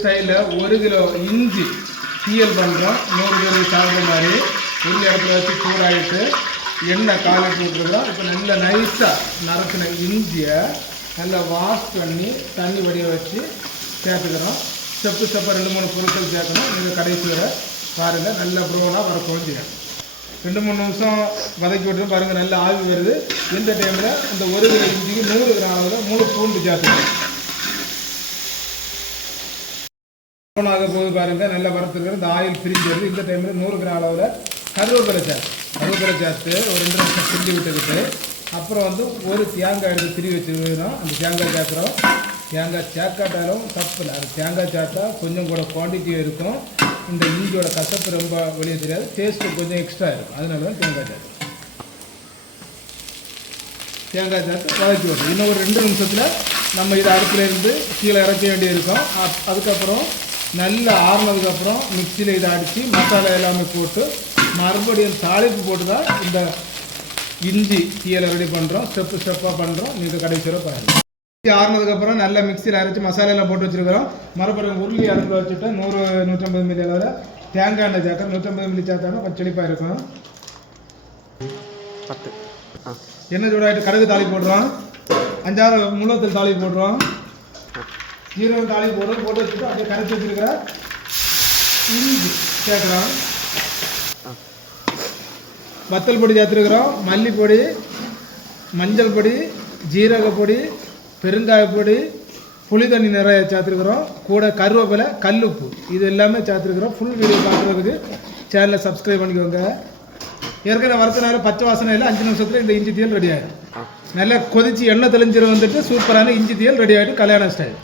ஸ்டைலில் 1 கிலோ இஞ்சி தீயல் பண்ணுறோம். 100 பேருக்கு சாப்பிட்ற மாதிரி ஒரு இடத்துல வச்சு சூடாகிட்டு எண்ணெய் காலிட்டு விட்டுருக்குறோம். இப்போ நல்ல நைஸாக நறுக்கின இஞ்சியை நல்லா வாஷ் பண்ணி தண்ணி வடிய வச்சு சேர்த்துக்கிறோம். ஸ்டெப்பு 2-3 பொருட்கள் சேர்க்கணும். நீங்கள் கடைசி வரை பாருங்கள், நல்ல ப்ரௌனாக வர குழஞ்சிடும். 2-3 நிமிஷம் வதக்கி விட்டு பாருங்கள், நல்ல ஆவி வருது. இந்த டைமில் இந்த 1 கிலோ இஞ்சிக்கு 100 கிராம் அளவில் 3 பூண்டு சேர்த்துக்கணும். ஆக போது பாருங்கள், நல்லா வறுத்துருக்கிற இந்த ஆயில் பிரிஞ்சு வருது. இந்த டைமில் 100 கிராம் அளவில் கருவேப்பிலை சேர்த்து ஒரு 2 நிமிஷம் கிண்டி விட்டுக்கிட்டு அப்புறம் ஒரு தேங்காய் எடுத்து திரி வச்சுருக்கோம். அந்த தேங்காய் சேர்க்குறோம். தேங்காய் சேர்க்காட்டாலும் தப்பு இல்லை, அது தேங்காய் சேர்த்தா கொஞ்சம் கூட குவான்டிட்டியும் இருக்கும். இந்த இஞ்சியோட கசப்பு ரொம்ப வெளியே தெரியாது, டேஸ்ட்டு கொஞ்சம் எக்ஸ்ட்ரா இருக்கும். அதனால தான் தேங்காய் சேர்த்து வதக்கி விடுறோம். இன்னும் ஒரு 2 நிமிஷத்தில் நம்ம இதை அடுப்புலேருந்து கீழே இறக்க வேண்டியிருக்கோம். அதுக்கப்புறம் நல்லா ஆறுனதுக்கப்புறம் மிக்சியில் இதை அடித்து மசாலா எல்லாமே போட்டு மறுபடியும் தாளிப்பு போட்டு தான் இந்த இஞ்சி தீயலை ரெடி பண்ணுறோம். ஸ்டெப்பாக பண்ணுறோம். நீங்கள் கடைசியில் பாருங்கள். ஆறுனதுக்கப்புறம் நல்லா மிக்சியில் அரைச்சி மசாலாலாம் போட்டு வச்சுருக்கிறோம். மறுபடியும் உருளி அடுப்பில் வச்சுட்டு 100-150 மில்லி அளவில் தேங்காய் எண்ணெய் சேர்க்க 150 மில்லி சேர்த்தாங்கன்னா கொஞ்சம் செழிப்பாக இருக்கும். 10 எண்ணெய் சூடாகிட்டு கடுகு தாளி போடுறோம். 5-6 முள்ளத்தில் தாளி போடுறோம். ஜீரகம் தாளி போட்டு வச்சுட்டு அப்படியே கரைச்சி வச்சுருக்கிற இஞ்சி சேர்க்குறோம். வத்தல் பொடி சேர்த்துருக்குறோம். மல்லிப்பொடி, மஞ்சள் பொடி, ஜீரகப்பொடி, பெருங்காயப்பொடி, புளி தண்ணி நிறைய சேர்த்துருக்குறோம். கூட கருவேப்பிலை, கல்லுப்பு, இது எல்லாமே சேர்த்துருக்குறோம். ஃபுல் வீடியோ பார்க்குறதுக்கு சேனலை சப்ஸ்கிரைப் பண்ணிக்கோங்க. ஏற்கனவே வறுத்தனால பச்சை வாசனை இல்லை. 5 நிமிஷத்தில் இந்த இஞ்சி தீயல் ரெடி ஆகிடும். நல்லா கொதிச்சு எண்ணெய் தெளிஞ்சிரு வந்துட்டு சூப்பரான இஞ்சி தீயல் ரெடி ஆகிட்டு கல்யாண ஸ்டைல்.